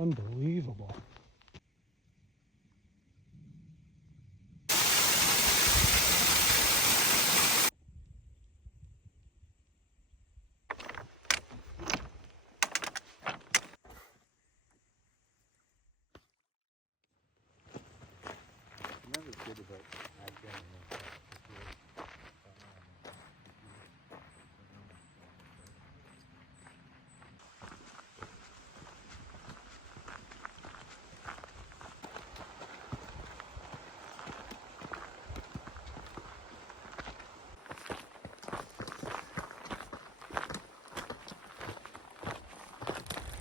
Unbelievable.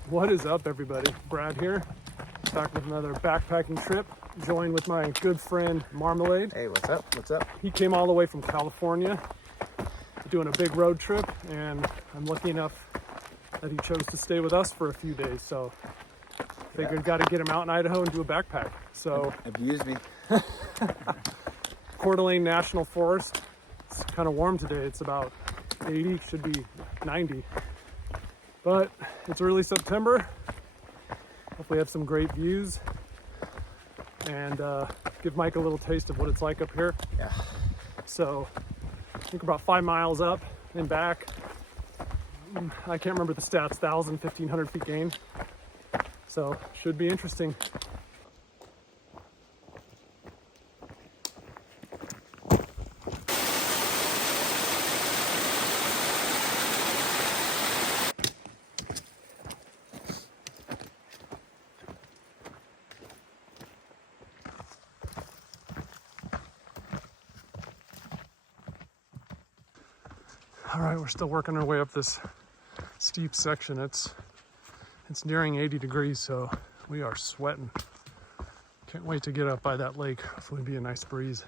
What is up, everybody? Brad here, back with another backpacking trip, joined with my good friend Marmalade. Hey, what's up? What's up? He came all the way from California, doing a big road trip, and I'm lucky enough that he chose to stay with us for a few days, so figured got to get him out in Idaho and do a backpack. So abuse me. Coeur d'Alene National Forest. It's kind of warm today. It's about 80, should be 90. But it's early September. Hopefully have some great views and give Mike a little taste of what it's like up here. Yeah. So I think about 5 miles up and back. I can't remember the stats, 1,000, 1,500 feet gain. So should be interesting. All right, we're still working our way up this steep section. It's nearing 80 degrees, so we are sweating. Can't wait to get up by that lake. Hopefully it'll be a nice breeze.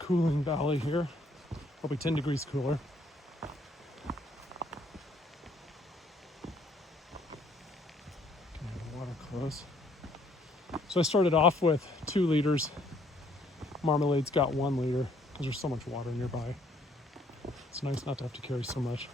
Cooling valley here, probably 10 degrees cooler. Okay, water close. So I started off with 2 liters. Marmalade's got 1 liter because there's so much water nearby. It's nice not to have to carry so much.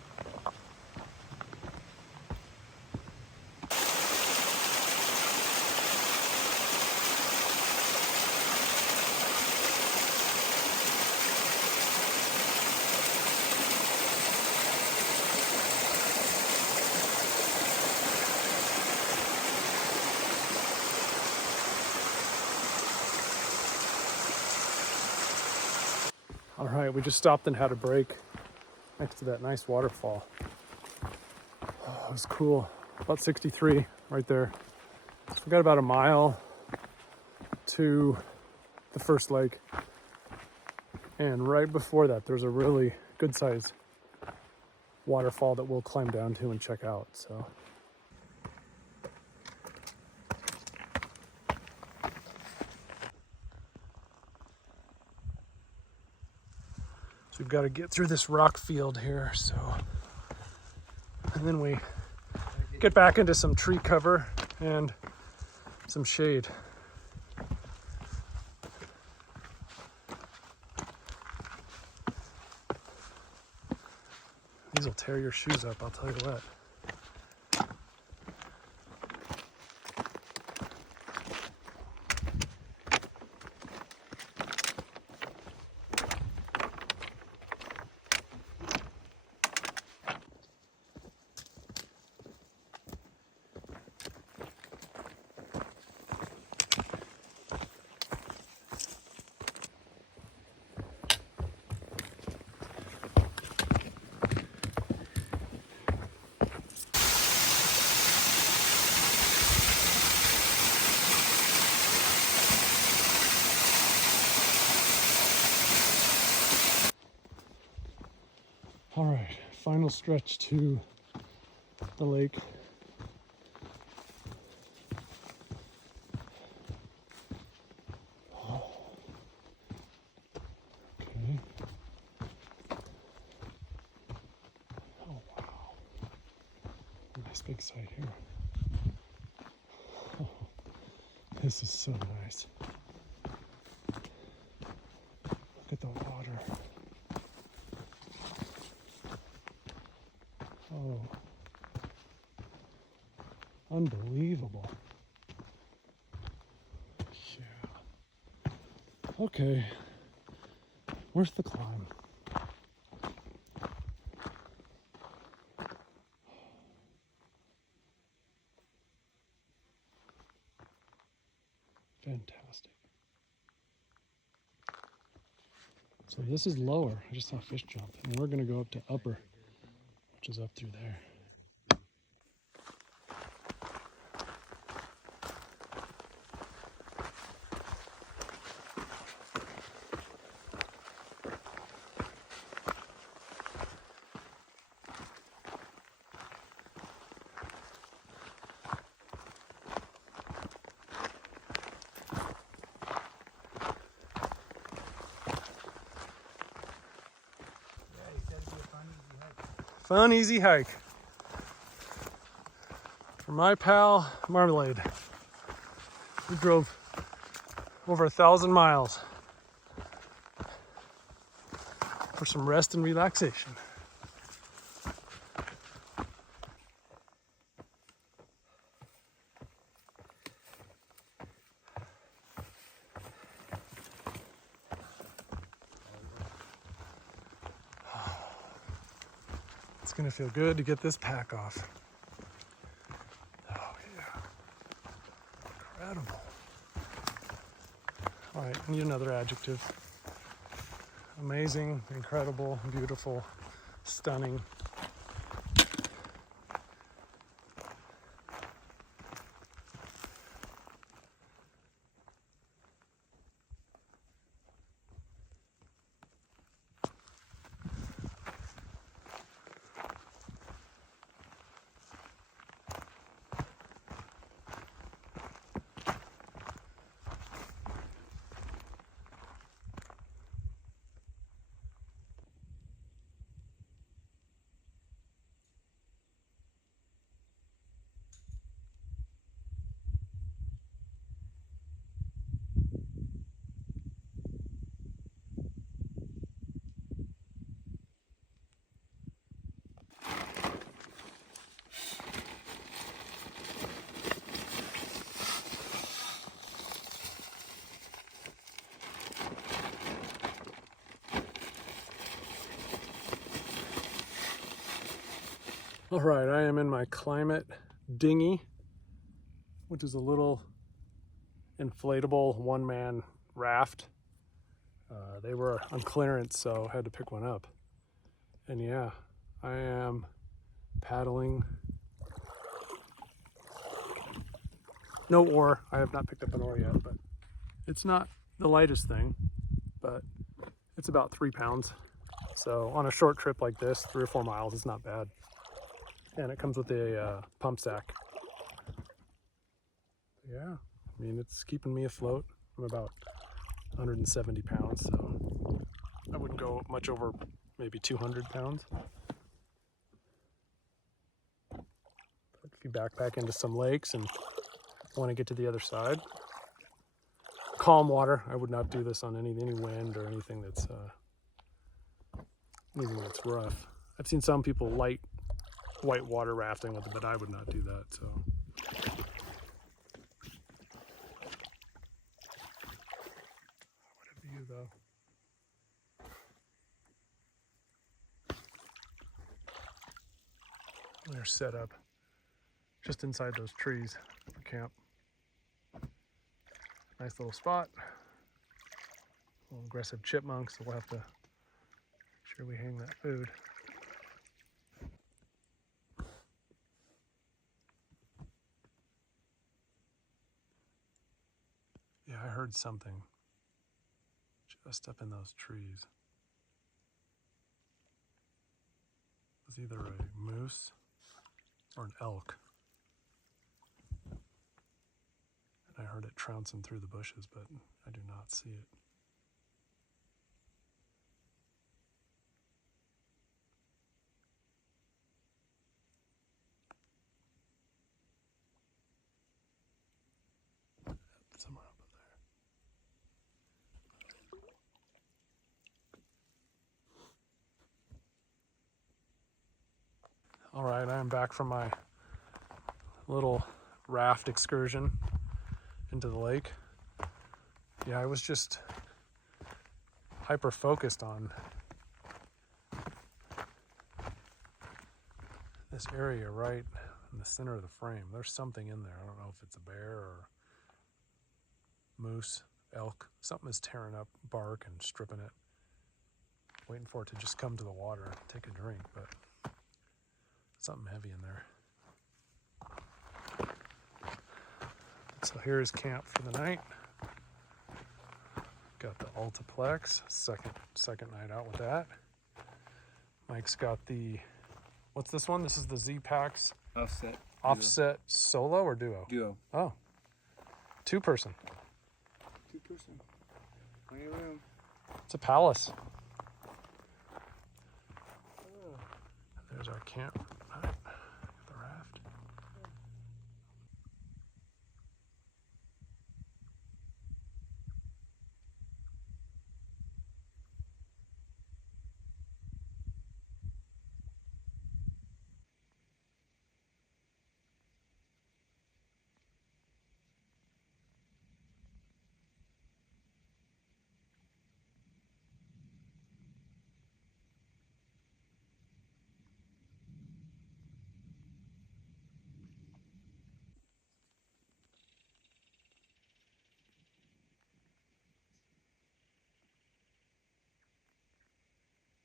All right, we just stopped and had a break next to that nice waterfall. Oh, it was cool. About 63 right there. So we got about a mile to the first lake. And right before that, there's a really good sized waterfall that we'll climb down to and check out. So we've got to get through this rock field here, and then we get back into some tree cover and some shade. These will tear your shoes up, I'll tell you what. All right, final stretch to the lake. Okay. Oh, wow. Nice big sight here. Oh, this is so nice. Look at the water. Unbelievable. Yeah. Okay. Worth the climb. Fantastic. So this is lower. I just saw fish jump. And we're going to go up to upper, which is up through there. Fun, easy hike. For my pal, Marmalade. We drove over 1,000 miles for some rest and relaxation. It's gonna feel good to get this pack off. Oh yeah, incredible. All right, I need another adjective. Amazing, incredible, beautiful, stunning. All right, I am in my Klymit Dinghy, which is a little inflatable one-man raft. They were on clearance, so I had to pick one up. And yeah, I am paddling. No oar. I have not picked up an oar yet, but it's not the lightest thing, but it's about 3 pounds. So on a short trip like this, 3 or 4 miles, it's not bad. And it comes with a pump sack. Yeah, I mean, it's keeping me afloat. I'm about 170 pounds, so I wouldn't go much over maybe 200 pounds. But if you backpack into some lakes and want to get to the other side, calm water. I would not do this on any wind or anything that's rough. I've seen some people light white water rafting with it, but I would not do that. So. What a view, though. They're set up just inside those trees for camp. Nice little spot. Little aggressive chipmunks, so we'll have to make sure we hang that food. Yeah, I heard something just up in those trees. It was either a moose or an elk. And I heard it trouncing through the bushes, but I do not see it. Somewhere up in there. All right, I am back from my little raft excursion into the lake. Yeah, I was just hyper focused on this area right in the center of the frame. There's something in there. I don't know if it's a bear or moose, elk. Something is tearing up bark and stripping it. Waiting for it to just come to the water and take a drink, but something heavy in there. So here's camp for the night. Got the Altaplex, second night out with that. Mike's got the, what's this one? This is the Zt-Packs Offset Solo or Duo? Duo. Oh, two-person. Two-person. Plenty of room. It's a palace. There's our camp. All right. The raft.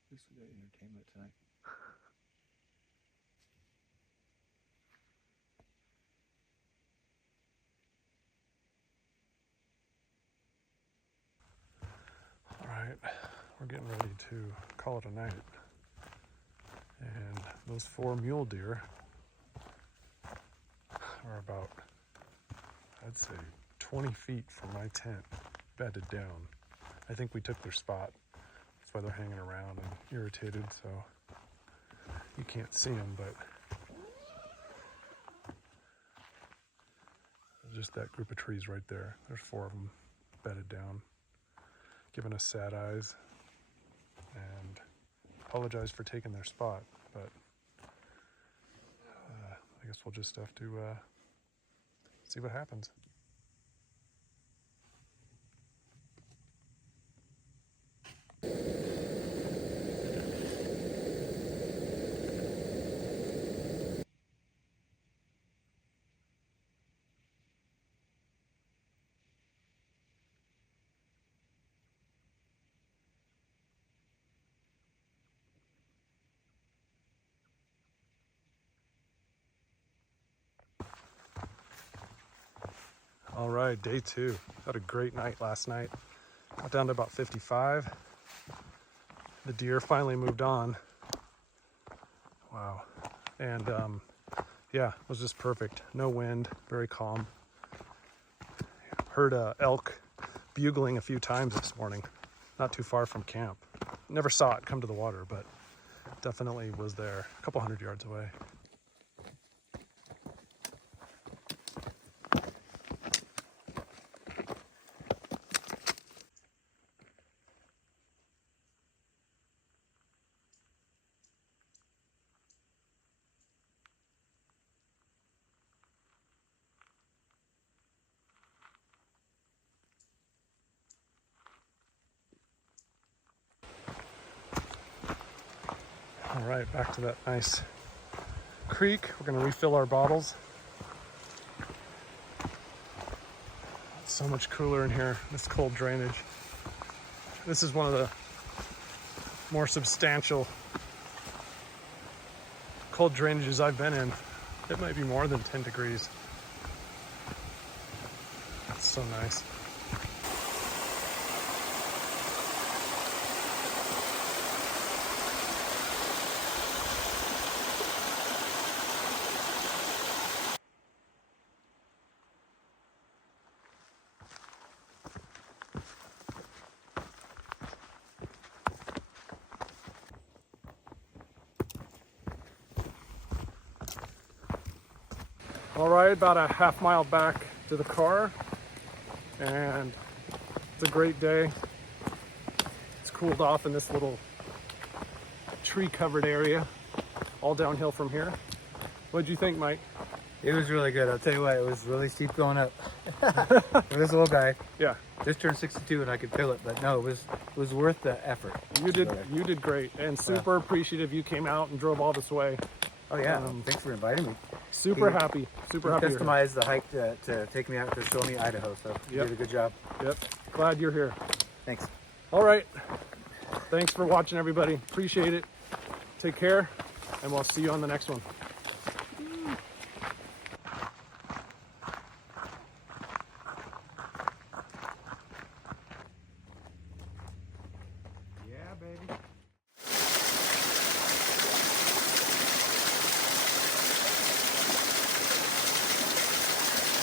At least we got entertainment tonight. All right, we're getting ready to call it a night. And those 4 mule deer are about, I'd say, 20 feet from my tent, bedded down. I think we took their spot. That's why they're hanging around and irritated, so you can't see them, but just that group of trees right there. There's 4 of them bedded down, giving us sad eyes, and apologize for taking their spot, but I guess we'll just have to see what happens. All right, day 2. Had a great night last night. Got down to about 55. The deer finally moved on. Wow. And yeah, it was just perfect. No wind, very calm. Heard elk bugling a few times this morning, not too far from camp. Never saw it come to the water, but definitely was there, a couple 100 yards away. All right, back to that nice creek. We're gonna refill our bottles. It's so much cooler in here, this cold drainage. This is one of the more substantial cold drainages I've been in. It might be more than 10 degrees. It's so nice. All right, about a half mile back to the car, and it's a great day. It's cooled off in this little tree covered area, all downhill from here. What'd you think, Mike? It was really good. I'll tell you what, it was really steep going up. For this old guy, Yeah, just turned 62 and I could feel it, but no, it was worth the effort. you did great, and super appreciative you came out and drove all this way. Oh yeah, thanks for inviting me. Super He- happy. Super You happy. you're here. customized the hike to take me out to show me Idaho, so you Yep. did a good job. Yep. Glad you're here. Thanks. All right. Thanks for watching, everybody. Appreciate it. Take care, and we'll see you on the next one.